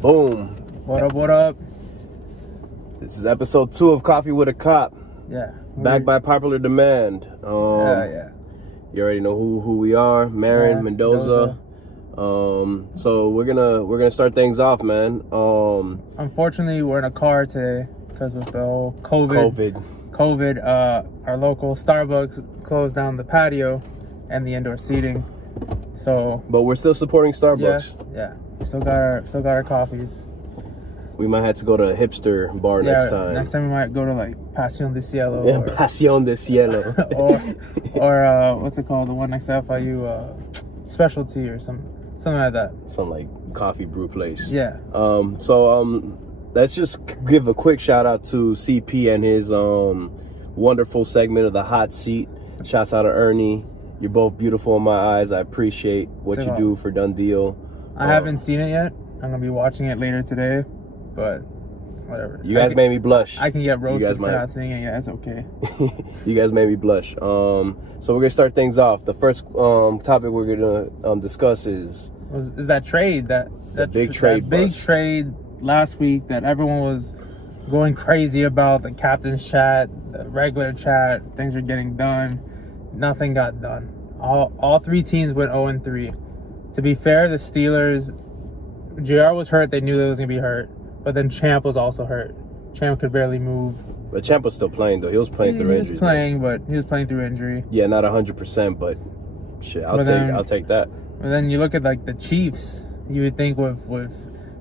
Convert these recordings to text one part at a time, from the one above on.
Boom. What up, what up? This is episode 2 of Coffee with a Cop. Yeah. Back by popular demand. Yeah. You already know who we are, Marin, Mendoza. So we're gonna start things off, man. Unfortunately, we're in a car today because of the whole COVID. Our local Starbucks closed down the patio and the indoor seating. So, but we're still supporting Starbucks. Yeah. Still got our coffees. We might have to go to a hipster bar next time. Next time we might go to like Pasión de Cielo. Yeah, Pasión de Cielo. or what's it called? The one next to FIU, Specialty or something like that. Some like coffee brew place. Yeah. Let's just give a quick shout out to CP and his wonderful segment of the hot seat. Shouts out to Ernie. You're both beautiful in my eyes. I appreciate what you do for Done Deal. I haven't seen it yet. I'm gonna be watching it later today, but whatever. You guys made me blush. I can get roasted for not seeing it. Yeah, it's okay. You guys made me blush. So we're gonna start things off. The first topic we're gonna discuss is that trade that big trade last week that everyone was going crazy about. The captain's chat, the regular chat, things are getting done. Nothing got done. All three teams went 0-3. To be fair, the Steelers, JR was hurt. They knew they was gonna be hurt, but then Champ was also hurt. Champ could barely move. But Champ was still playing though. He was playing through injury. He was playing through injury. Yeah, not 100%, but shit, I'll take that. And then you look at like the Chiefs. You would think with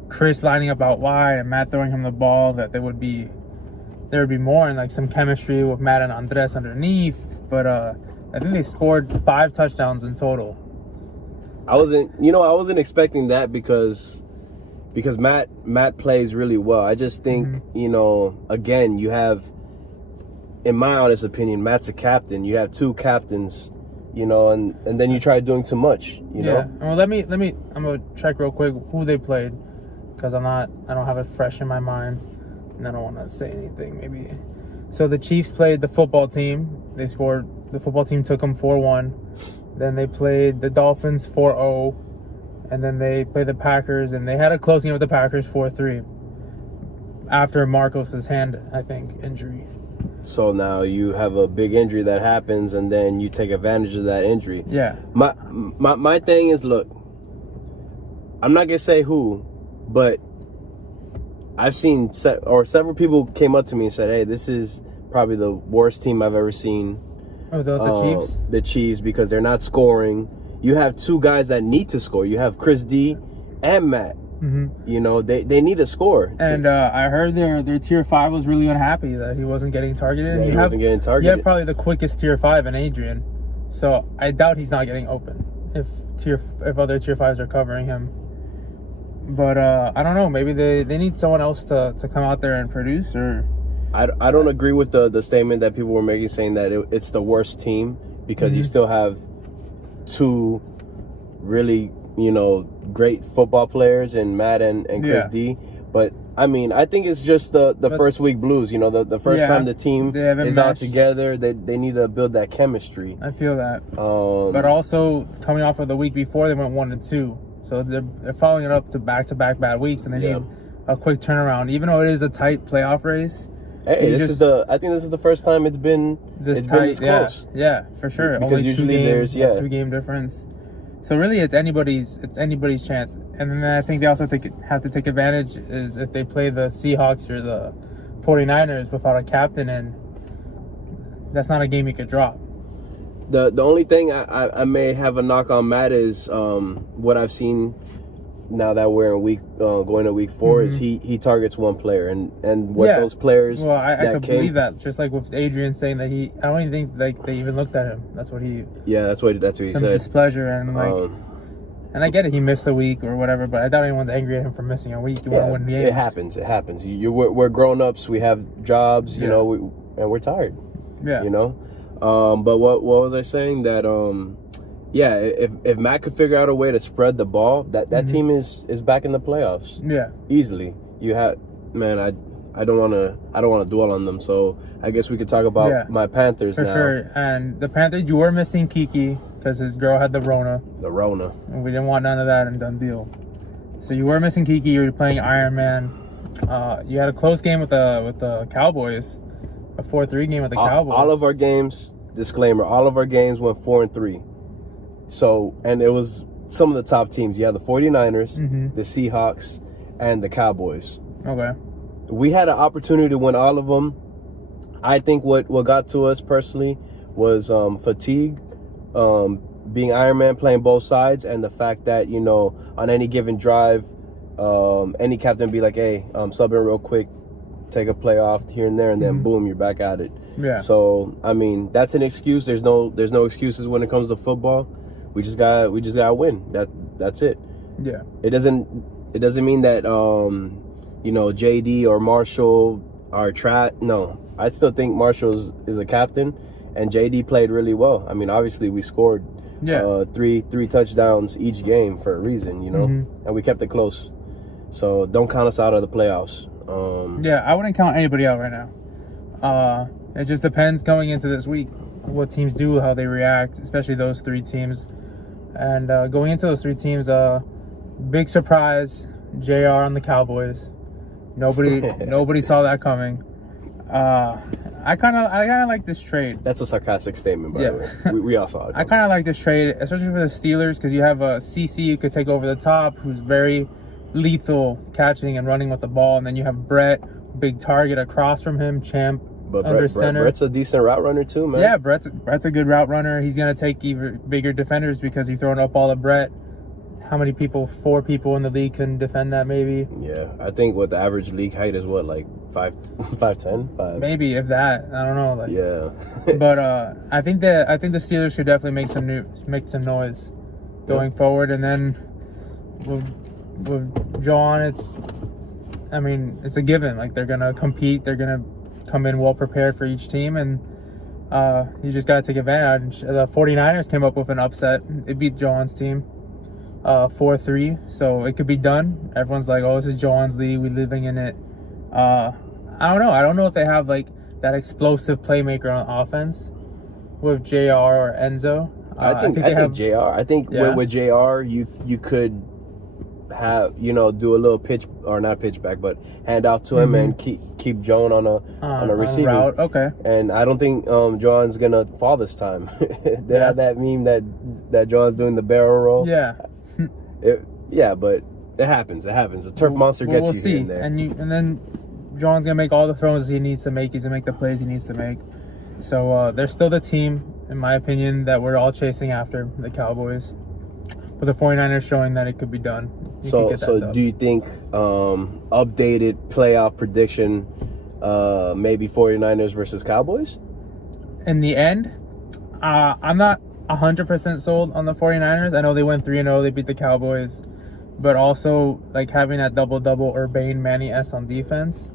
Chris lining up out wide and Matt throwing him the ball that there would be more and like some chemistry with Matt and Andres underneath. But I think they scored 5 touchdowns in total. I wasn't expecting that because Matt plays really well. I just think, again, you have, in my honest opinion, Matt's a captain. You have 2 captains, and then you try doing too much, know? Well, I'm gonna check real quick who they played because I don't have it fresh in my mind and I don't want to say anything maybe. So the Chiefs played the football team. The football team took them 4-1. Then they played the Dolphins 4-0. And then they played the Packers, and they had a close game with the Packers 4-3. After Marcos's hand, I think, injury. So now you have a big injury that happens, and then you take advantage of that injury. Yeah. My thing is, look, I'm not gonna say who, but I've seen several people came up to me and said, "Hey, this is probably the worst team I've ever seen." Oh, the Chiefs? The Chiefs, because they're not scoring. You have 2 guys that need to score. You have Chris D and Matt. Mm-hmm. They need to score. And I heard their tier 5 was really unhappy that he wasn't getting targeted. Yeah, he wasn't getting targeted. You have probably the quickest tier 5 in Adrian. So I doubt he's not getting open if other tier 5s are covering him. But I don't know. Maybe they need someone else to come out there and produce. Or I don't agree with the statement that people were making saying that it's the worst team because you still have 2 really, great football players in Matt and Chris D. But, I mean, I think it's just the first week blues. The first time the team is all together, they need to build that chemistry. I feel that. But also, coming off of the week before, they went 1-2. So they're following it up to back-to-back bad weeks, and they need a quick turnaround. Even though it is a tight playoff race. Hey, I think this is the first time it's been this close. Yeah, for sure. Because only usually there's 2-game difference. So really, it's anybody's chance. And then I think they also have to take advantage is if they play the Seahawks or the 49ers without a captain, and that's not a game you could drop. The only thing I may have a knock on Matt is what I've seen now that we're in going to week 4 is he targets one player and those players. Well, I could believe that. Just like with Adrian saying that I don't even think like they even looked at him. That's what he. Yeah, that's what he said. Some displeasure and and I get it. He missed a week or whatever, but I doubt anyone's angry at him for missing a week. You want to win games. It happens. We're grown ups. We have jobs. And we're tired. Yeah. But what was I saying that if Matt could figure out a way to spread the ball, that team is back in the playoffs. Yeah, easily. I don't want to dwell on them. So I guess we could talk about my Panthers for now. Sure. And the Panthers, you were missing Kiki because his girl had the Rona. The Rona. And we didn't want none of that in Done Deal. So you were missing Kiki. You were playing Iron Man. You had a close game with the Cowboys, a 4-3 game with the Cowboys. All of our games, disclaimer, all of our games went 4-3. So, and it was some of the top teams. You had the 49ers, the Seahawks, and the Cowboys. Okay. We had an opportunity to win all of them. I think what got to us personally was fatigue, being Iron Man, playing both sides, and the fact that, you know, on any given drive, any captain be like, hey, sub in real quick, take a play off here and there, and then boom, you're back at it. Yeah. So, I mean, that's an excuse. There's no excuses when it comes to football. We just gotta win. That's it. Yeah. It doesn't mean that you know, JD or Marshall are No, I still think Marshall is a captain, and JD played really well. I mean, obviously we scored three touchdowns each game for a reason, you know, and we kept it close. So don't count us out of the playoffs. Yeah, I wouldn't count anybody out right now. It just depends going into this week what teams do, how they react, especially those three teams. And going into those three teams, big surprise, JR on the Cowboys. Nobody saw that coming. I kind of like this trade. That's a sarcastic statement, by the way. We all saw it. I kind of like this trade, especially for the Steelers, because you have a CC who could take over the top, who's very lethal catching and running with the ball, and then you have Brett, big target across from him, Champ under center. Brett's a decent route runner too, man. Yeah, Brett's a good route runner. He's gonna take even bigger defenders because you're throwing up all of Brett. How many people? 4 people in the league can defend that, maybe. Yeah, I think what the average league height is, what, like 5'10", maybe, if that. I don't know. Like, yeah. But I think the Steelers should definitely make some noise going forward, and then with John, it's a given. Like, they're gonna compete. They're gonna come in well prepared for each team, and you just gotta take advantage. The 49ers came up with an upset. It beat John's team 4-3, so it could be done. Everyone's like, oh, this is John's league, we living in it. I don't know if they have like that explosive playmaker on offense with JR or Enzo. I think JR. I think with JR you could have, you know, do a little pitch, or not pitch back, but hand out to him and keep Joan on a receiving route. Okay. And I don't think John's gonna fall this time. They have that meme that John's doing the barrel roll. Yeah. But it happens. The turf monster gets you here and there. And then John's gonna make all the throws he needs to make. He's gonna make the plays he needs to make. So they're still the team, in my opinion, that we're all chasing after, the Cowboys. But the 49ers showing that it could be done. So do you think updated playoff prediction, maybe 49ers versus Cowboys? In the end, I'm not 100% sold on the 49ers. I know they went 3-0, they beat the Cowboys, but also like having that double Urbane Manny S on defense,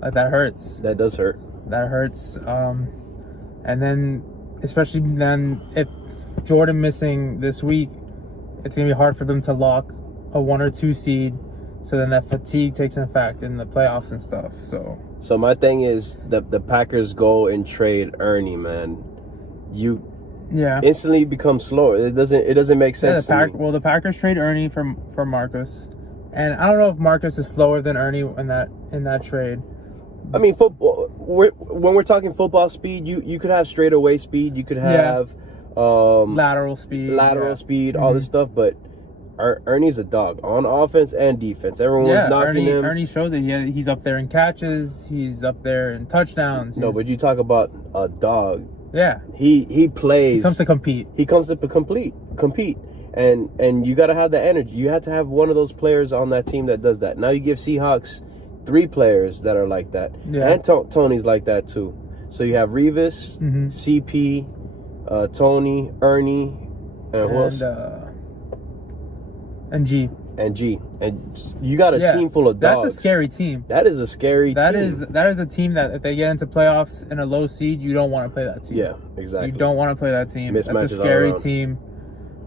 like, that hurts. That does hurt. That hurts. And then especially then if Jordan missing this week, it's gonna be hard for them to lock a 1 or 2 seed. So then that fatigue takes effect in the playoffs and stuff. So my thing is the Packers go and trade Ernie, man. You instantly become slower. It doesn't make sense to me. Well, the Packers trade Ernie for Marcus, and I don't know if Marcus is slower than Ernie in that trade. I mean, football. When we're talking football speed, you could have straightaway speed. You could have lateral speed, all this stuff. But Ernie's a dog on offense and defense. Everyone was knocking him. Ernie shows it. He's up there in catches. He's up there in touchdowns. No, but you talk about a dog. Yeah, he plays. He comes to compete. He comes to compete, and you got to have the energy. You have to have one of those players on that team that does that. Now you give Seahawks 3 players that are like that, and Tony's like that too. So you have Revis, CP, Tony, Ernie, and who else? And G. And you got a team full of dogs. That's a scary team. That is a scary team. That is a team that if they get into playoffs in a low seed, you don't want to play that team. Yeah, exactly. You don't want to play that team. Mismatches That's a scary team.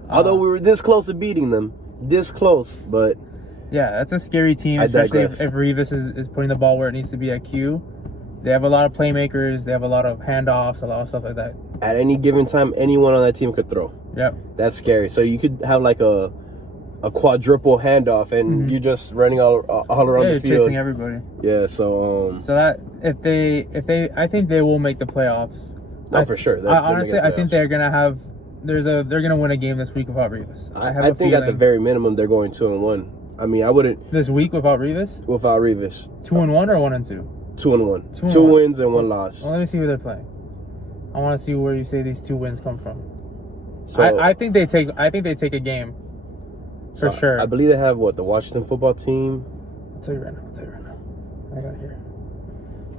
Although we were this close to beating them, but yeah, that's a scary team, especially if Revis is putting the ball where it needs to be at Q. They have a lot of playmakers. They have a lot of handoffs, a lot of stuff like that. At any given time, anyone on that team could throw. Yep. That's scary. So you could have like a a quadruple handoff, and you're just running all around the you're field. chasing everybody. Yeah, so So that if they, I think they will make the playoffs. no, for sure. Honestly, I think they're gonna have. They're gonna win a game this week without Revis. I think at the very minimum they're going 2-1. I mean, I wouldn't this week without Revis. Without Revis. 2-1 or 1-2. 2-1. 2 wins and 1 loss. Well, let me see who they're playing. I want to see where you say these 2 wins come from. So I think they take a game for sure. I believe they have the Washington football team. I'll tell you right now. I got it here.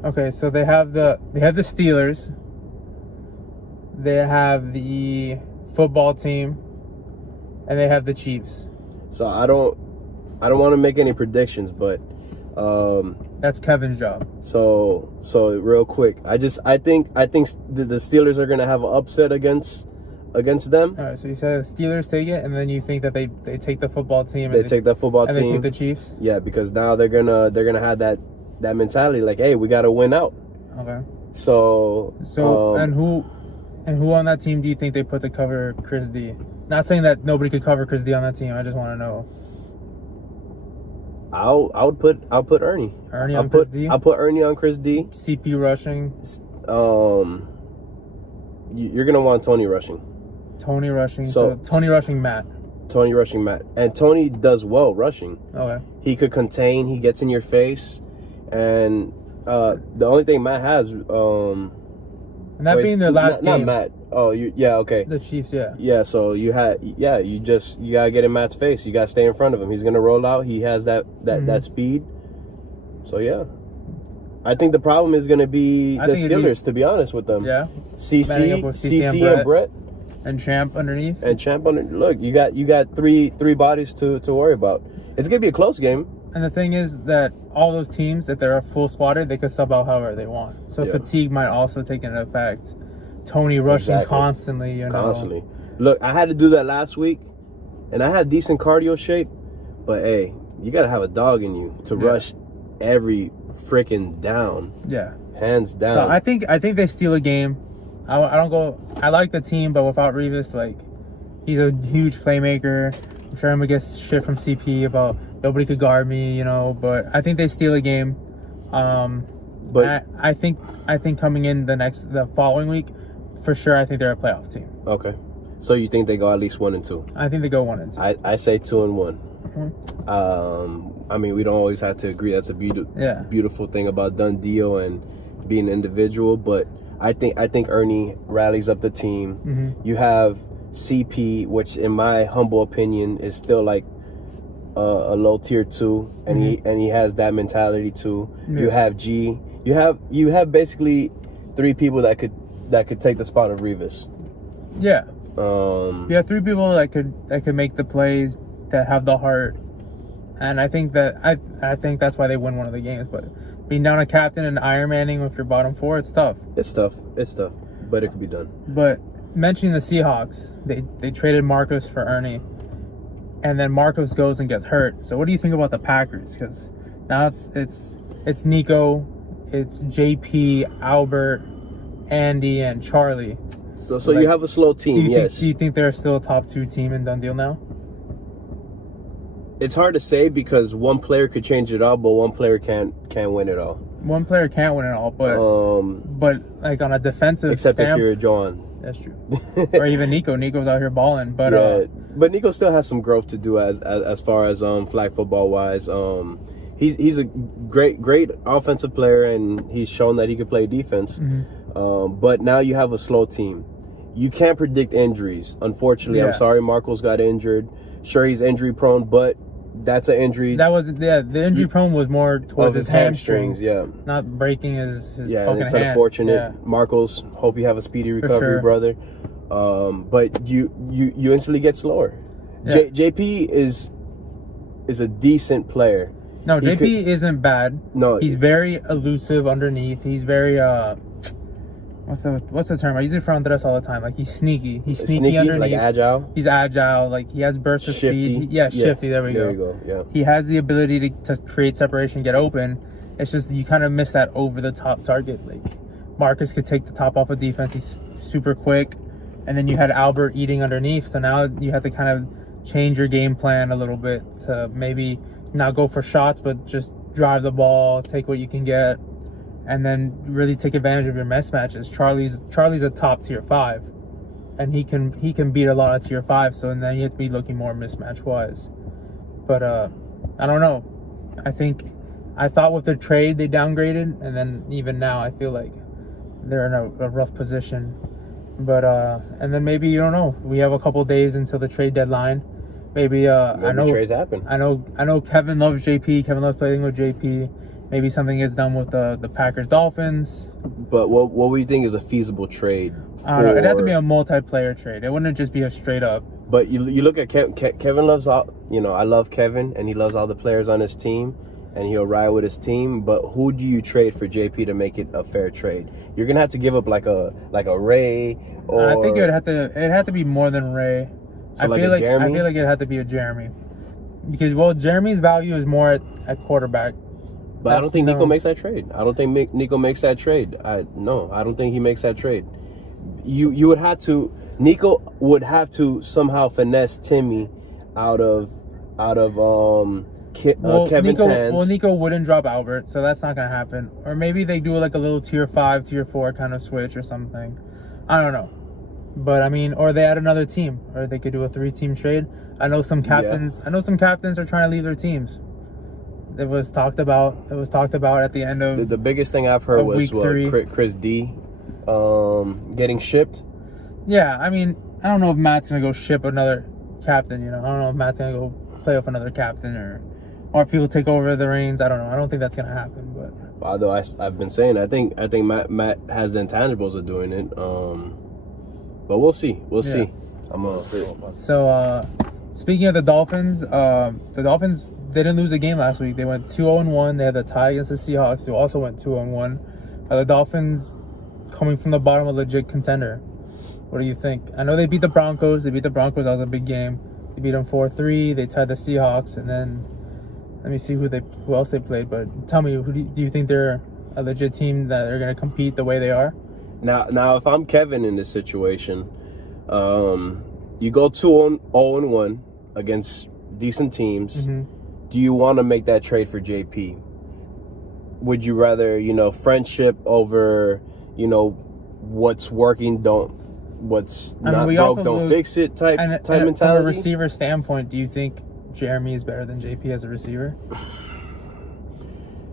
Okay, so they have the Steelers. They have the football team, and they have the Chiefs. So I don't want to make any predictions, but that's Kevin's job. So real quick, I think the Steelers are gonna have an upset against them. All right, so you said the Steelers take it, and then you think that they take the football team. They take the football team. And they take the Chiefs. Yeah, because now they're gonna have that mentality, like, hey, we gotta win out. Okay. So and who on that team do you think they put to cover Chris D? Not saying that nobody could cover Chris D on that team. I just want to know. I'll put Ernie. Ernie on Chris D. I'll put Ernie on Chris D. CP rushing. You're gonna want Tony rushing. Tony rushing. So Tony rushing Matt. Tony rushing Matt, and Tony does well rushing. Okay. He could contain. He gets in your face, and the only thing Matt has. And that being their last game. Not Matt. Oh, okay. The Chiefs, yeah. Yeah, so you gotta get in Matt's face. You gotta stay in front of him. He's gonna roll out. He has that speed. So yeah, I think the problem is gonna be the Steelers. To be honest with them, yeah. CC and Brett, and Champ underneath. Look, you got three bodies to worry about. It's gonna be a close game. And the thing is that all those teams, if they're full spotted, they could sub out however they want. So fatigue might also take an effect. Tony rushing constantly, Constantly. Look, I had to do that last week, and I had decent cardio shape, but hey, you got to have a dog in you to rush every freaking down. Yeah. Hands down. So I think they steal a game. I like the team, but without Revis, like, he's a huge playmaker. I'm sure I'm going to get shit from CP about nobody could guard me, but I think they steal a game. But I think coming in the following week, for sure, I think they're a playoff team. Okay. So you think they go at least 1-2? I think they go 1-2. I say 2-1. Mm-hmm. I mean, we don't always have to agree. That's a beautiful thing about done deal and being an individual. But I think Ernie rallies up the team. Mm-hmm. You have CP, which in my humble opinion is still like a low tier 2, and he has that mentality too. Yeah. You have G. You have basically 3 people that could take the spot of Revis. Yeah. You have 3 people that could make the plays, that have the heart, and I think that's why they win one of the games. But being down a captain and Iron Manning with your bottom 4, it's tough. It's tough, but it could be done. But mentioning the Seahawks, they traded Marcos for Ernie, and then Marcos goes and gets hurt. So what do you think about the Packers? Because now it's Nico, it's JP, Albert, Andy, and Charlie. So you have a slow team, do you think they're still a top 2 team in done deal now? It's hard to say because one player could change it all, but one player can't win it all. One player can't win it all, but like on a defensive except if you're John. That's true. Or even Nico. Nico's out here balling, but Nico still has some growth to do as far as flag football wise. He's a great offensive player, and he's shown that he can play defense. Mm-hmm. But now you have a slow team. You can't predict injuries. Unfortunately, I'm sorry Marcos got injured. Sure, he's injury prone, but that's an injury. That was the injury prone was more towards his hamstrings. Yeah, not breaking his fucking it's hand. Unfortunate. Yeah. Marcos, hope you have a speedy recovery, brother. But you instantly get slower. Yeah. JP is a decent player. No, JP isn't bad. No, he's very elusive underneath. He's very what's the term? I use it for Andres all the time. Like, he's sneaky. He's sneaky underneath. Like agile. He's agile. Like, he has bursts of speed. Shifty. There we go. There you go. Yeah. He has the ability to create separation, get open. It's just you kind of miss that over the top target. Like, Marcus could take the top off of defense. He's super quick, and then you had Albert eating underneath. So now you have to kind of change your game plan a little bit to maybe not go for shots, but just drive the ball, take what you can get, and then really take advantage of your mismatches. Charlie's a top tier 5, and he can beat a lot of tier 5. So then you have to be looking more mismatch wise. But I don't know. I thought with the trade they downgraded, and then even now I feel like they're in a rough position. But and then maybe, you don't know. We have a couple days until the trade deadline. Maybe I know trades happen. I know Kevin loves JP. Kevin loves playing with JP. Maybe something gets done with the Packers Dolphins. But what do you think is a feasible trade? I don't know. It'd have to be a multiplayer trade. It wouldn't just be a straight up. But you look at Kevin loves all. I love Kevin, and he loves all the players on his team, and he'll ride with his team. But who do you trade for JP to make it a fair trade? You're gonna have to give up like a Ray, or I think it'd have to be more than Ray. So I feel like it had to be a Jeremy, because Jeremy's value is more at quarterback. But I don't think Nico makes that trade. I don't think Nico makes that trade. I don't think he makes that trade. You would have to. Nico would have to somehow finesse Timmy out of Kevin's hands. Well, Nico wouldn't drop Albert, so that's not gonna happen. Or maybe they do like a little tier 5, tier 4 kind of switch or something. I don't know. But I mean, or they add another team, or they could do a 3-team trade. I know some captains. Yeah. I know some captains are trying to leave their teams. It was talked about at the end of the biggest thing I've heard was Chris D getting shipped. Yeah, I mean, I don't know if Matt's gonna go ship another captain. I don't know if Matt's gonna go play with another captain, or if he'll take over the reins. I don't know. I don't think that's gonna happen. But although I've been saying, I think Matt has the intangibles of doing it. But we'll see. We'll see. So speaking of the Dolphins, they didn't lose a game last week. They went 2-0-1. They had the tie against the Seahawks, who also went 2-1. The Dolphins coming from the bottom, a legit contender. What do you think? I know they beat the Broncos. That was a big game. They beat them 4-3. They tied the Seahawks, and then let me see who else they played. But tell me, who do you think they're a legit team that are going to compete the way they are? Now, if I'm Kevin in this situation, you go 2-0-1 against decent teams. Mm-hmm. Do you want to make that trade for JP? Would you rather, friendship over, what's working, what's not broke, don't fix it type mentality? From a receiver standpoint, do you think Jeremy is better than JP as a receiver?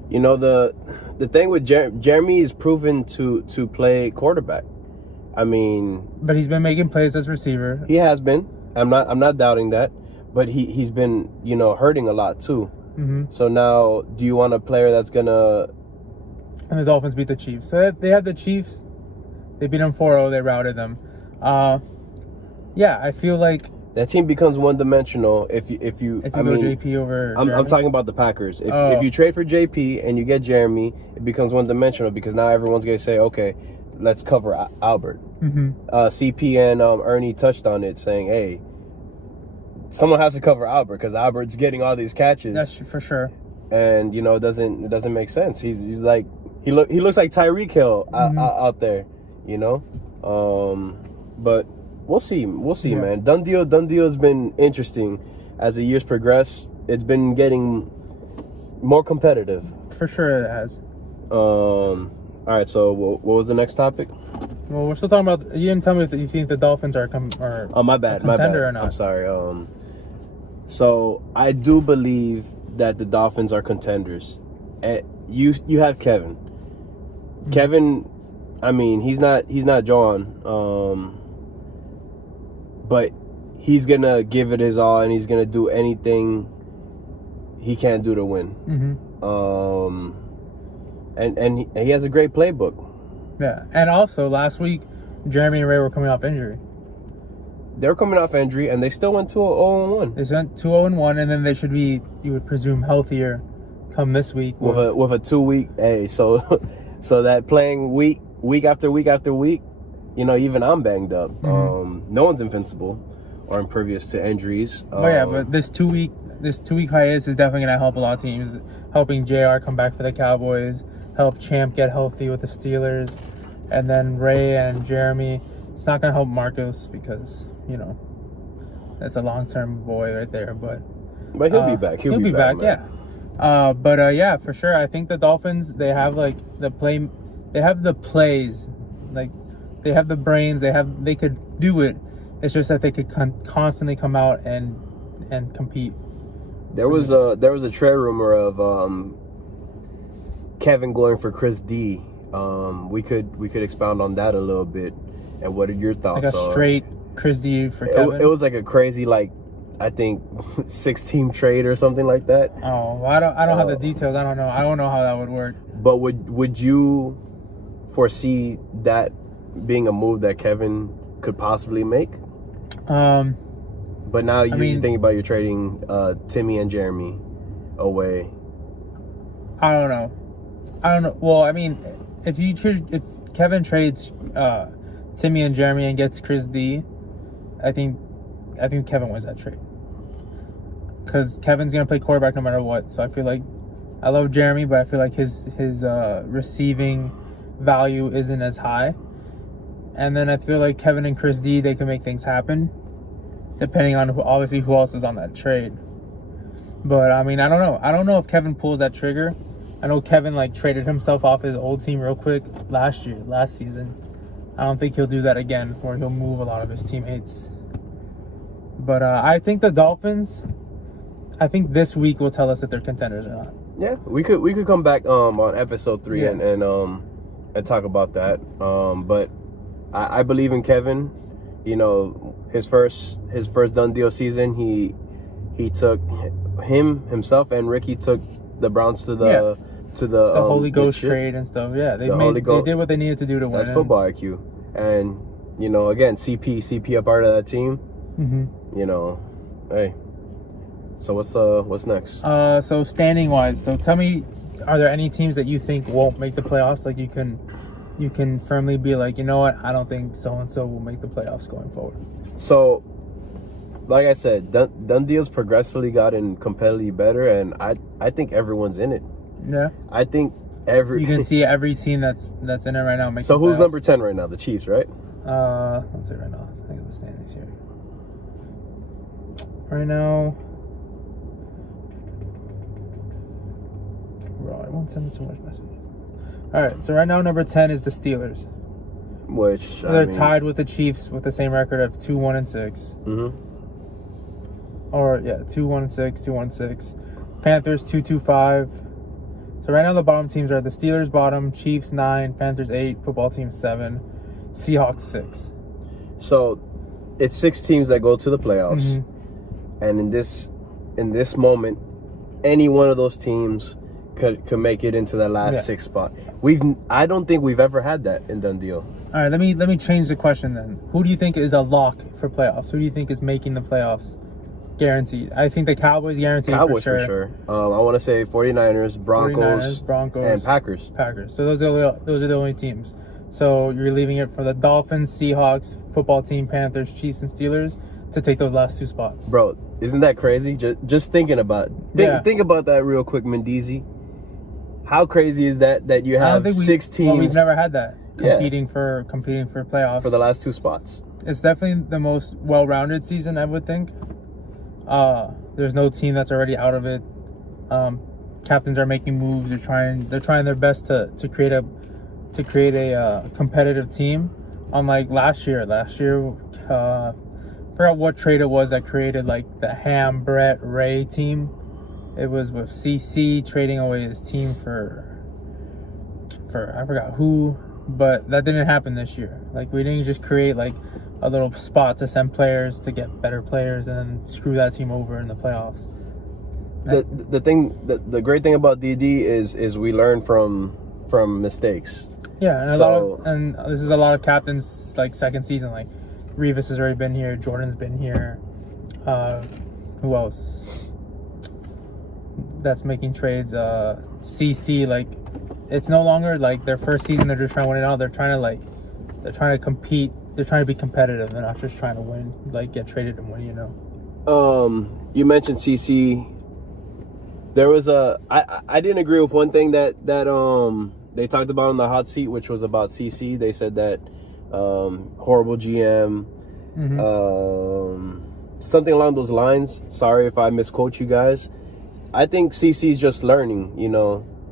The thing with Jeremy is proven to play quarterback. I mean, but he's been making plays as receiver. He has been. I'm not doubting that. But he's been, hurting a lot too. Mm-hmm. So now, do you want a player that's gonna? And the Dolphins beat the Chiefs. So they had the Chiefs. They beat them 4-0. They routed them. Yeah, I feel like that team becomes one-dimensional if you go JP over. I'm talking about the Packers. If you trade for JP and you get Jeremy, it becomes one-dimensional because now everyone's gonna say, okay, let's cover Albert. Mm-hmm. CP and Ernie touched on it, saying, hey, someone has to cover Albert because Albert's getting all these catches. That's for sure. And it doesn't make sense. He's like he looks like Tyreek Hill out there, But we'll see, yeah. Man. Done deal has been interesting as the years progress. It's been getting more competitive. For sure, it has. All right. So what was the next topic? Well, we're still talking about. You didn't tell me if you think the Dolphins are my bad, or not. I'm sorry. So I do believe that the Dolphins are contenders. You have Kevin. Mm-hmm. Kevin, I mean, he's not John, but he's gonna give it his all, and he's gonna do anything he can do to win. Mm-hmm. And he has a great playbook. Yeah, and also last week, Jeremy and Ray were coming off injury. They're coming off injury, and they still went 2-0-1. They went 2-0-1, and then they should be, you would presume, healthier come this week with a 2-week. Hey, so that playing week after week after week, even I'm banged up. Mm-hmm. No one's invincible or impervious to injuries. But this 2-week hiatus is definitely going to help a lot of teams. Helping JR come back for the Cowboys. Help Champ get healthy with the Steelers, and then Ray and Jeremy. It's not going to help Marcos because, That's a long-term boy right there, but he'll be back. He'll be back, man. yeah. Yeah, for sure. I think the Dolphins, they have like the plays, like they have the brains. They could do it. It's just that they could constantly come out and compete. There was a trade rumor of Kevin going for Chris D. We could expound on that a little bit. And what are your thoughts? Like a straight Chris D for Kevin. It was like a crazy, like, I think 6-team trade or something like that. Oh, well, I don't have the details. I don't know. I don't know how that would work. But would you foresee that being a move that Kevin could possibly make? But now you think about you're trading Timmy and Jeremy away. I don't know. Well, I mean, if Kevin trades Timmy and Jeremy and gets Chris D, I think Kevin wins that trade. Because Kevin's gonna play quarterback no matter what. So I feel like I love Jeremy, but I feel like his receiving value isn't as high. And then I feel like Kevin and Chris D, they can make things happen, depending on who else is on that trade. But I mean, I don't know. I don't know if Kevin pulls that trigger. I know Kevin like traded himself off his old team real quick last season. I don't think he'll do that again, where he'll move a lot of his teammates. But I think the Dolphins, I think this week will tell us if they're contenders or not. Yeah, we could come back on episode 3 and talk about that. But I believe in Kevin. You know, his first done deal season, he took himself and Ricky took the Browns to the Holy Ghost trade and stuff. Yeah, they did what they needed to do to win. That's football IQ. And you know, again, CP a part of that team. Mm-hmm. You know, hey. So what's next? So standing wise, so tell me, are there any teams that you think won't make the playoffs? Like you can firmly be like, you know what, I don't think so and so will make the playoffs going forward. So, like I said, done deals progressively gotten competitively better, and I think everyone's in it. Yeah. I think you can see every team that's in it right now. So who's number 10 right now? The Chiefs, right? Let's see right now. I think the standings here. Right now. Bro, I won't send so much messages. All right, so right now number 10 is the Steelers. Which they're tied with the Chiefs with the same record of 2-1-6. Mm-hmm. Or 2-1-6, 2-1-6. Panthers 2-2-5. So right now the bottom teams are the Steelers bottom, Chiefs 9, Panthers 8, football team 7, Seahawks 6. So it's 6 teams that go to the playoffs, and in this moment, any one of those teams could make it into that last 6 spot. I don't think we've ever had that in done deal. All right, let me change the question then. Who do you think is a lock for playoffs? Who do you think is making the playoffs guaranteed? I think the Cowboys guaranteed for sure. I want to say 49ers, Broncos, and Packers. So those are the only teams. So you're leaving it for the Dolphins, Seahawks, football team, Panthers, Chiefs, and Steelers to take those last 2 spots. Bro, isn't that crazy? Just thinking about think about that real quick, Mendoza. How crazy is that you have 6 teams? Well, we've never had that competing for playoffs for the last 2 spots. It's definitely the most well-rounded season, I would think. There's no team that's already out of it. Captains are making moves. They're trying their best to create a competitive team. Unlike last year, I forgot what trade it was that created like the Ham, Brett, Ray team. It was with CC trading away his team for I forgot who, but that didn't happen this year. Like we didn't just create like a little spot to send players to get better players and then screw that team over in the playoffs. The great thing about DD is we learn from mistakes. Yeah, and this is a lot of captains like second season. Like Revis has already been here, Jordan's been here. Who else? That's making trades. CC, like it's no longer like their first season. They're just trying to win it out. They're trying to compete. They're trying to be competitive. They're not just trying to win, like get traded and win. You know. You mentioned CC. There was I didn't agree with one thing that they talked about on the hot seat, which was about CC. They said that horrible GM. something along those lines. Sorry if I misquote you guys. I think CC's just learning.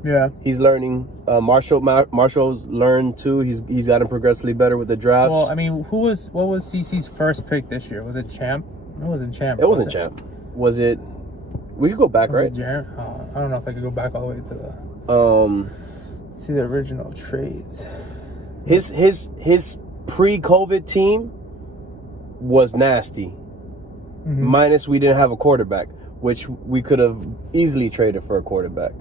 Yeah. He's learning. Marshall's learned too. He's gotten progressively better with the drafts. Well, I mean, what was CC's first pick this year? Was it Champ? It wasn't Champ. It wasn't Champ. Was it? We could go back, right? I don't know if I could go back all the way to the original trades. His pre-COVID team was nasty. Mm-hmm. Minus we didn't have a quarterback, which we could have easily traded for a quarterback.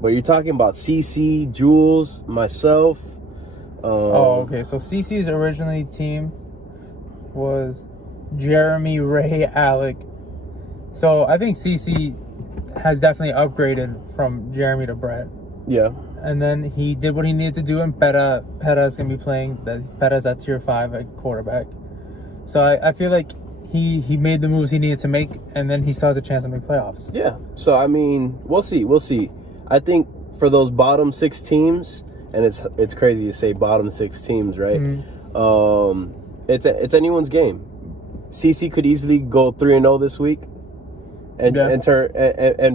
But you're talking about CC, Jules, myself. Okay. So CC's originally team was Jeremy, Ray, Alec. So I think CC has definitely upgraded from Jeremy to Brett. Yeah. And then he did what he needed to do, and Petta's going to be playing. Petta's at tier 5 at quarterback. So I feel like he made the moves he needed to make, and then he still has a chance to make playoffs. Yeah. So, I mean, we'll see. I think for those bottom 6 teams, and it's crazy to say bottom 6 teams, right? Mm-hmm. It's anyone's game. CC could easily go 3-0 this week and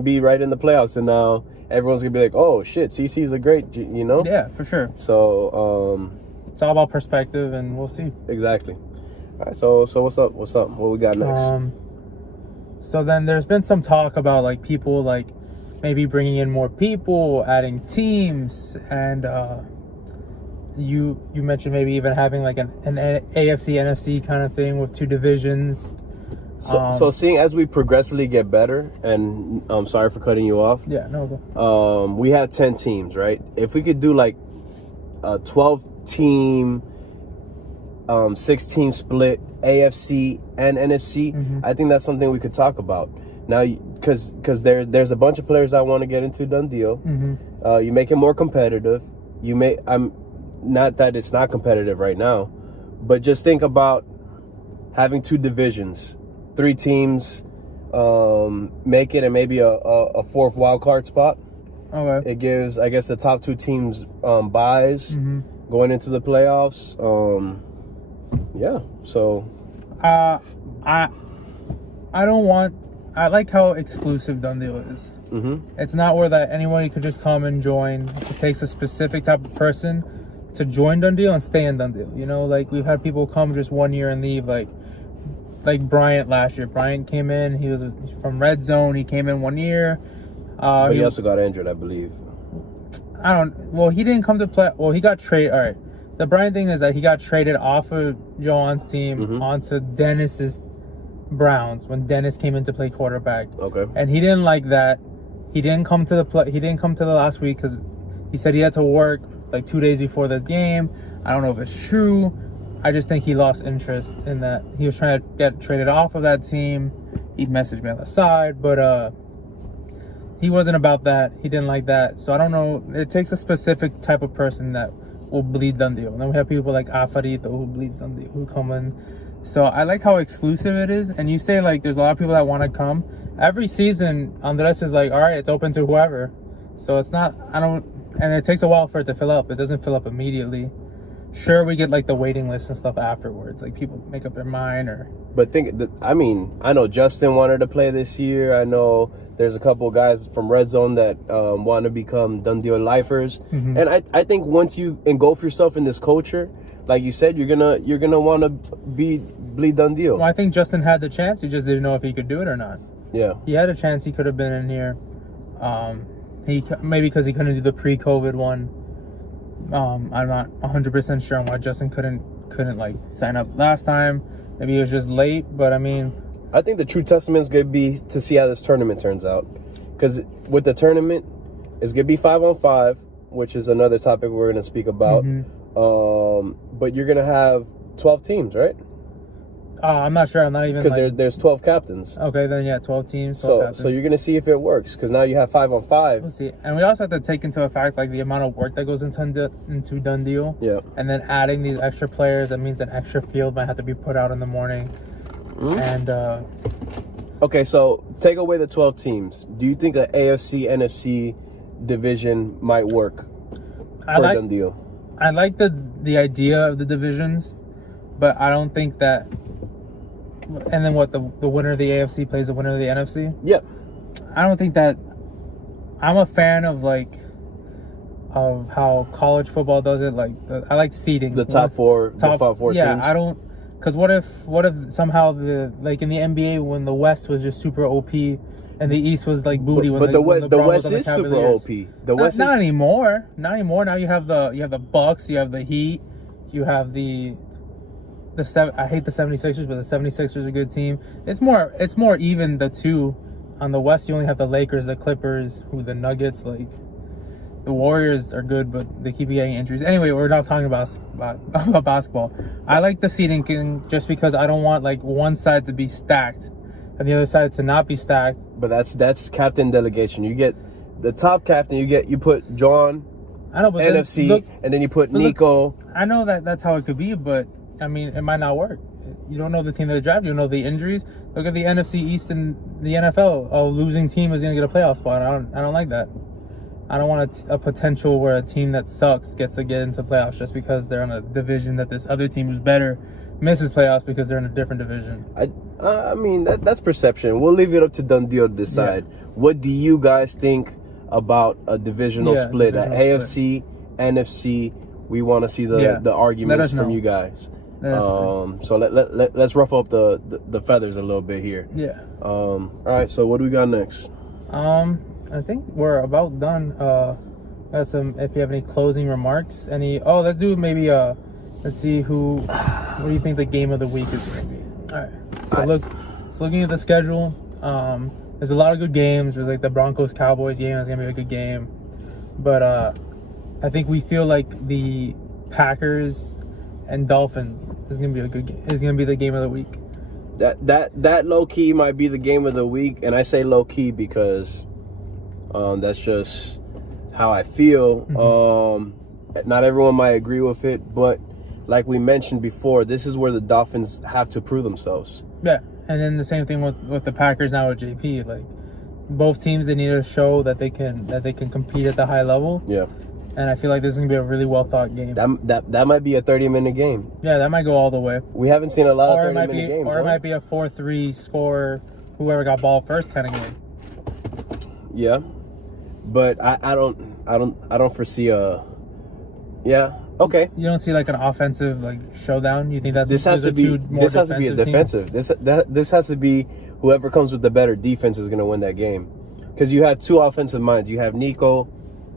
be right in the playoffs, and now everyone's gonna be like, "Oh shit, CC's a great," Yeah, for sure. So it's all about perspective, and we'll see. Exactly. All right. So what's up? What we got next? So then there's been some talk about like people like maybe bringing in more people, adding teams, and you mentioned maybe even having like an AFC NFC kind of thing with 2 divisions. So seeing as we progressively get better, and I'm sorry for cutting you off. Yeah, no. We have 10 teams, right? If we could do like a 12-team, 6-team split, AFC and NFC, Mm-hmm. I think that's something we could talk about. Now, because there's a bunch of players I want to get into done deal. Mm-hmm. You make it more competitive. I'm not that it's not competitive right now, but just think about having 2 divisions. 3 teams make it, and maybe a 4th wild card spot. Okay. It gives, I guess, the top 2 teams buys Mm-hmm. going into the playoffs. Yeah. So. I like how exclusive Done Deal is. Mm-hmm. It's not where that anybody could just come and join. It takes a specific type of person to join Done Deal and stay in Done Deal. Like we've had people come just 1 year and leave, like Bryant last year. Bryant came in. He was from Red Zone. He came in 1 year. But he also got injured, I believe. He didn't come to play. Well, he got traded. All right. The Bryant thing is that he got traded off of Joan's team Mm-hmm. onto Dennis's Browns when Dennis came in to play quarterback. Okay. And he didn't like that. He didn't come to the last week because he said he had to work like 2 days before the game. I don't know if it's true. I just think he lost interest in that. He was trying to get traded off of that team. He messaged me on the side, but he wasn't about that. He didn't like that. So I don't know. It takes a specific type of person that will bleed Done Deal. And then we have people like Afarito who bleeds Done Deal, who come in. So I like how exclusive it is. And you say like there's a lot of people that want to come. Every season, Andres is like, all right, it's open to whoever. So it's not, and it takes a while for it to fill up. It doesn't fill up immediately. Sure, we get like the waiting list and stuff afterwards. Like people make up their mind But I know Justin wanted to play this year. I know there's a couple of guys from Red Zone that want to become Done Deal lifers. Mm-hmm. And I think once you engulf yourself in this culture, like you said, you're gonna want to bleed Done Deal. Well, I think Justin had the chance. He just didn't know if he could do it or not. Yeah. He had a chance. He could have been in here. He maybe because he couldn't do the pre-COVID one. I'm not 100% sure on why Justin couldn't like sign up last time. Maybe he was just late, but I mean, I think the true testament is going to be to see how this tournament turns out. Because with the tournament, it's going to be 5-on-5, which is another topic we're going to speak about. Mm-hmm. But you're going to have 12 teams, right? I'm not sure. I'm not even because there's 12 captains. Okay, then yeah, 12 teams. 12 captains. So you're gonna see if it works because now you have 5-on-5. We'll see, and we also have to take into effect like the amount of work that goes into Done Deal. Yeah. And then adding these extra players, that means an extra field might have to be put out in the morning. Mm-hmm. And okay, so take away the 12 teams. Do you think an AFC NFC division might work for Done Deal? I like the idea of the divisions, but I don't think that and then what? The winner of the AFC plays the winner of the NFC. Yep. I don't think that. I'm a fan of of how college football does it. Like I like seeding The top four teams. Yeah, I don't. Because what if somehow like in the NBA when the West was just super OP and the East was like booty when the West West is super OP. The West not anymore. Not anymore. Now you have the Bucks, you have the Heat, you have the I hate the 76ers, but the 76ers are a good team. It's more even the two. On the West, you only have the Lakers, the Clippers, the Nuggets. Like the Warriors are good, but they keep getting injuries. Anyway, we're not talking about basketball. I like the seeding thing just because I don't want like one side to be stacked and the other side to not be stacked. But that's captain delegation. You get the top captain. You put John. I know, but NFC, and then you put Nico. I know that's how it could be, but I mean, it might not work. You don't know the team that they draft. You don't know the injuries. Look at the NFC East and the NFL. A losing team is going to get a playoff spot. I don't like that. I don't want a potential where a team that sucks gets to get into playoffs just because they're in a division that this other team who's better misses playoffs because they're in a different division. I mean, that's perception. We'll leave it up to Dundee to decide. Yeah. What do you guys think about a divisional split? AFC, NFC. We want to see the arguments from you guys. So let's ruffle up the feathers a little bit here. Yeah. All right. So what do we got next? I think we're about done. Got some. If you have any closing remarks, let's do maybe. Let's see what do you think the game of the week is going to be? All right. So looking at the schedule. There's a lot of good games. There's like the Broncos Cowboys game is going to be a good game, but I think we feel like the Packers and Dolphins is going to be a good game. Is going to be the game of the week. That low key might be the game of the week, and I say low key because that's just how I feel. Mm-hmm. Not everyone might agree with it, but like we mentioned before, this is where the Dolphins have to prove themselves. Yeah, and then the same thing with the Packers now with JP. Like both teams, they need to show that they can compete at the high level. Yeah. And I feel like this is going to be a really well-thought game. That might be a 30-minute game. Yeah, that might go all the way. We haven't seen a lot of 30-minute games. Or it might be a 4-3 score, whoever got ball first kind of game. Yeah. But I don't foresee a... Yeah, okay. You don't see like an offensive like showdown? You think this has to be a defensive. This has to be whoever comes with the better defense is going to win that game. Because you have two offensive minds. You have Nico,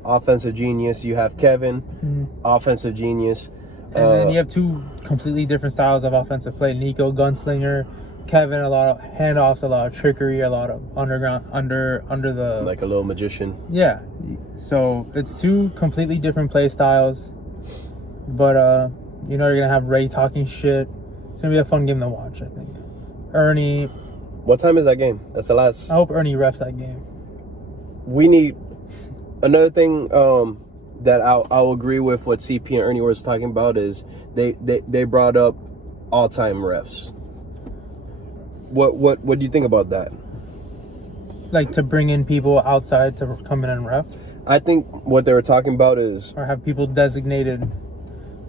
offensive genius. You have Kevin, offensive genius. And then you have two completely different styles of offensive play. Nico, gunslinger. Kevin, a lot of handoffs, a lot of trickery, a lot of underground, under the... Like a little magician. Yeah. So it's two completely different play styles. But, you're going to have Ray talking shit. It's going to be a fun game to watch, I think. Ernie... What time is that game? That's the last... I hope Ernie refs that game. We need... Another thing that I'll agree with what CP and Ernie was talking about is they brought up all-time refs. What do you think about that? Like to bring in people outside to come in and ref? I think what they were talking about is... Or have people designated...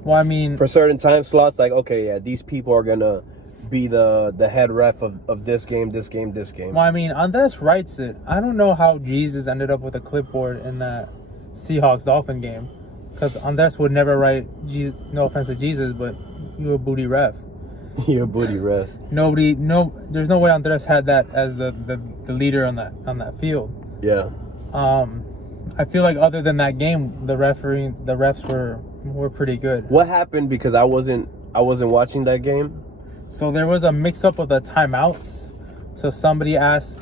Well, I mean... For certain time slots, like, okay, yeah, these people are going to be the head ref of this game. Well, I mean, Andres writes it. I don't know how Jesus ended up with a clipboard in that Seahawks-Dolphin game. Because Andres would never write, no offense to Jesus, but you're a booty ref. You're a booty ref. There's no way Andres had that as the leader on that field. Yeah. I feel like other than that game, the refs were pretty good. What happened? Because I wasn't watching that game. So there was a mix-up of the timeouts. So somebody asked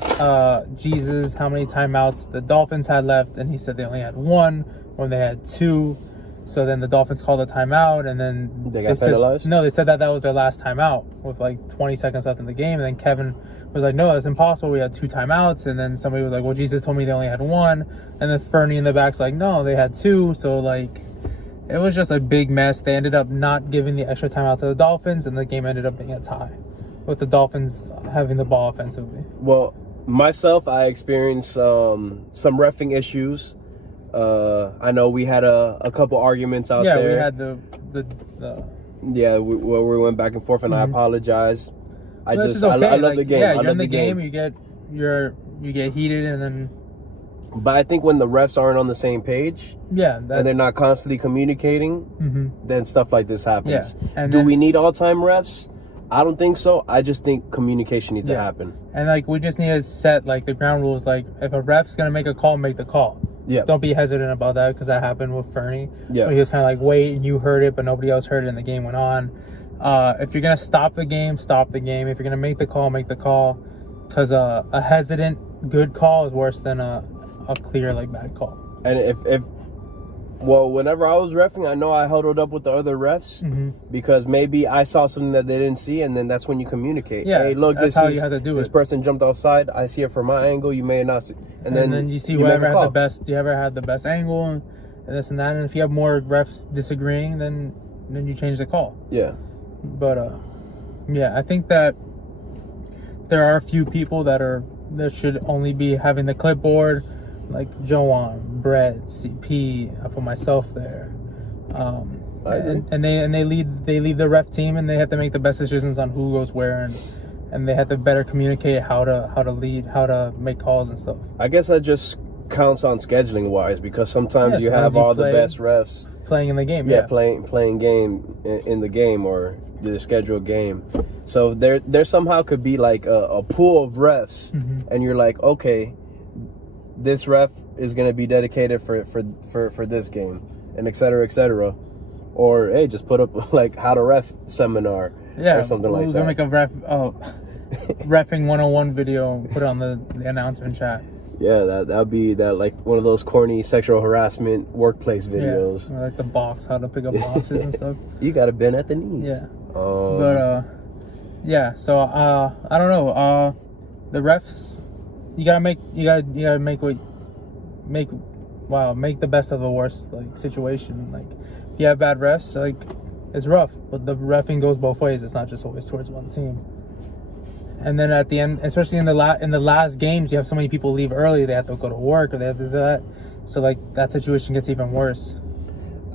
Jesus how many timeouts the Dolphins had left, and he said they only had one when they had two. So then the Dolphins called a timeout, and then they got penalized? No, they said that was their last timeout with like 20 seconds left in the game. And then Kevin was like, no, that's impossible. We had two timeouts. And then somebody was like, well, Jesus told me they only had one. And then Fernie in the back's like, no, they had two. So like... It was just a big mess. They ended up not giving the extra timeout to the Dolphins, and the game ended up being a tie, with the Dolphins having the ball offensively. Well, myself, I experienced some reffing issues. I know we had a couple arguments out there. Yeah, we had the Yeah, where we went back and forth, and I apologize. I This just is okay. I love like, the game. Yeah, I you're love in the the game. You get heated, and then But I think when the refs aren't on the same page, and they're not constantly communicating, then stuff like this happens. Yeah. And Do we need all-time refs? I don't think so. I just think communication needs to happen. And like we just need to set like the ground rules. Like if a ref's gonna make a call, make the call. Yeah. Don't be hesitant about that because that happened with Fernie. Yeah. Where he was kind of like, wait, and you heard it, but nobody else heard it, and the game went on. If you're gonna stop the game, stop the game. If you're gonna make the call, make the call. Because a hesitant good call is worse than a clear like bad call. And whenever I was reffing, I know I huddled up with the other refs because maybe I saw something that they didn't see, and then that's when you communicate. Yeah, hey, look, that's how you have to do this it. person jumped offside. I see it from my angle. You may not see, and then you see whoever had the best. You ever had the best angle, and this and that. And if you have more refs disagreeing, then you change the call. Yeah. But I think that there are a few people that should only be having the clipboard, like Joan, Brett, CP. I put myself there, and they lead the ref team, and they have to make the best decisions on who goes where, and they have to better communicate how to lead, how to make calls and stuff. I guess that just counts on scheduling wise because sometimes you have all the best refs playing in the game. Yeah, playing game in the game or the scheduled game. So there somehow could be like a pool of refs, and you're like, okay, this ref is gonna be dedicated for this game, and et cetera, or hey, just put up like how to ref seminar or something like that. We're gonna make a reffing 101 video and put it on the announcement chat. Yeah, that'd be like one of those corny sexual harassment workplace videos. Yeah, like the box, how to pick up boxes and stuff. You gotta bend at the knees. Yeah. So I don't know. The refs, you gotta make the best of the worst like situation. Like if you have bad refs, like it's rough, but the reffing goes both ways. It's not just always towards one team. And then at the end, especially in the last games, you have so many people leave early. They have to go to work or they have to do that. So like that situation gets even worse.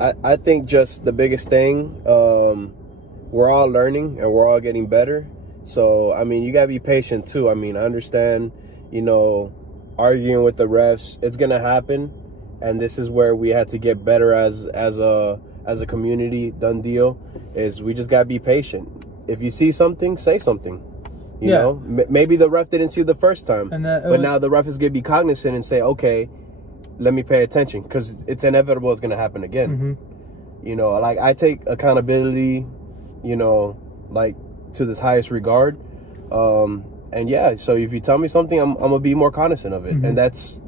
I think just the biggest thing, we're all learning and we're all getting better. So I mean, you gotta be patient too. I mean, I understand, arguing with the refs, it's gonna happen, and this is where we had to get better as a community. Done deal is we just gotta be patient. If you see something, say something. You know, maybe the ref didn't see it the first time, but now the ref is going to be cognizant and say, okay, let me pay attention because it's inevitable it's going to happen again. Like I take accountability, like to this highest regard. And yeah, so if you tell me something, I'm going to be more cognizant of it. And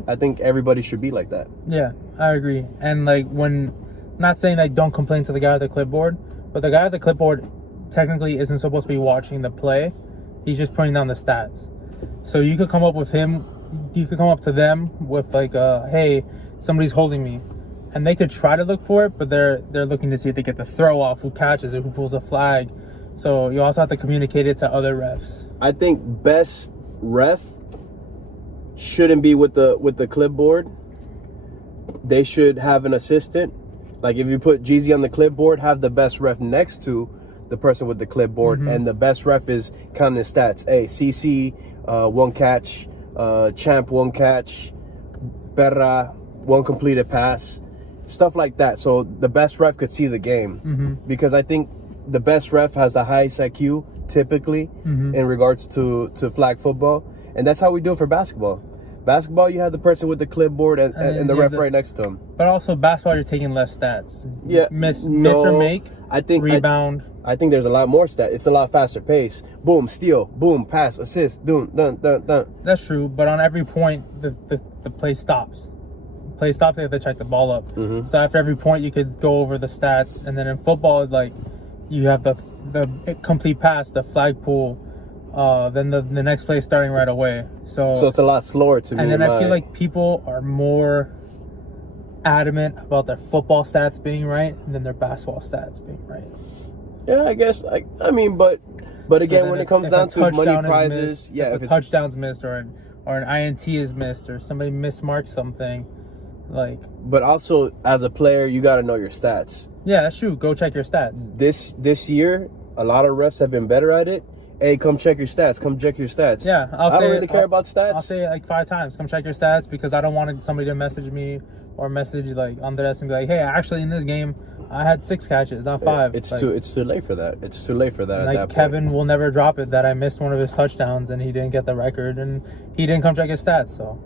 I think everybody should be like that. Yeah, I agree. And like not saying like don't complain to the guy at the clipboard, but the guy at the clipboard technically isn't supposed to be watching the play. He's just putting down the stats. So you could come up to them with like, hey, somebody's holding me. And they could try to look for it, but they're looking to see if they get the throw off, who catches it, who pulls a flag. So you also have to communicate it to other refs. I think best ref shouldn't be with the clipboard. They should have an assistant. Like if you put Jeezy on the clipboard, have the best ref next to the person with the clipboard, and the best ref is counting the stats. Hey, CC, 1 catch, Champ, 1 catch, Berra, 1 completed pass, stuff like that. So the best ref could see the game, because I think the best ref has the highest IQ typically in regards to flag football, and that's how we do it for basketball. Basketball, you have the person with the clipboard and the ref right next to him. But also basketball, you're taking less stats. Yeah, miss or make. I think rebound. I think there's a lot more stats. It's a lot faster pace. Boom, steal. Boom, pass, assist. Dun. That's true. But on every point, the play stops. Play stops. They have to check the ball up. So after every point, you could go over the stats. And then in football, it's like you have the complete pass, the flag pull. Then the next play starting right away. So it's a lot slower to me. And then I feel like people are more adamant about their football stats being right than their basketball stats being right. Yeah, I guess. I mean, but again, when it comes down to money prizes, if a touchdown's missed or an INT is missed or somebody mismarked something, like. But also, as a player, you got to know your stats. Yeah, that's true. Go check your stats. This year, a lot of refs have been better at it. hey, come check your stats. Come check your stats. Yeah, I don't really care about stats. I'll say it like 5 times. Come check your stats, because I don't want somebody to message me or message like Andres and be like, hey, actually in this game I had 6 catches, not 5. It's like, too late for that. It's too late for that. Like at that Kevin point. will never drop it that I missed one of his touchdowns and he didn't get the record and he didn't come check his stats. So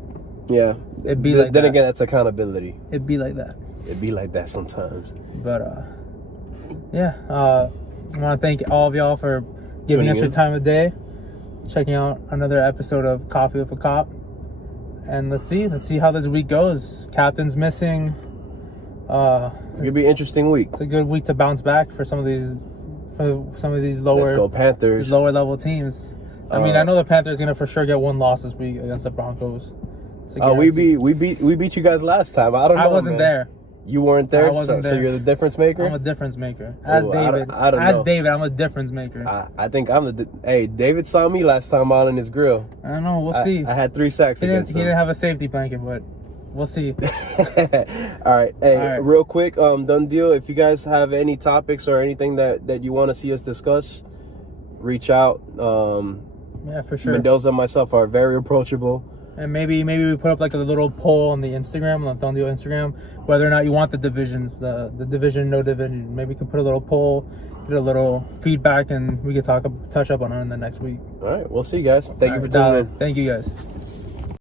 yeah, it'd be like then that. again, that's accountability. It'd be like that. It'd be like that sometimes. But yeah, I want to thank all of y'all for giving Tuning us your in. time of day, checking out another episode of Coffee with a Cop. And let's see how this week goes. Captain's missing. It's gonna be an interesting week. It's a good week to bounce back for some of these Let's lower go Panthers. lower level teams. I mean, I know the Panthers gonna for sure get one loss this week against the Broncos. We beat you guys last time. I don't know. I wasn't man. there. You weren't there, I wasn't so there. you're the difference maker. I'm a difference maker. As Ooh, David, I don't know. David, I'm a difference maker. I think I'm the. Hey, David saw me last time out in his grill. I don't know. We'll see. I had 3 sacks He against didn't him. have a safety blanket, but we'll see. All right. Hey, All right. real quick, done deal. If you guys have any topics or anything that you want to see us discuss, reach out. Yeah, for sure. Mendoza and myself are very approachable. And maybe we put up like a little poll on the Instagram, on the Don Deal Instagram, whether or not you want the divisions, the division, no division. Maybe we can put a little poll, get a little feedback, and we can touch up on it in the next week. All right. We'll see you guys. Thank you for All right, tuning in. Thank you guys.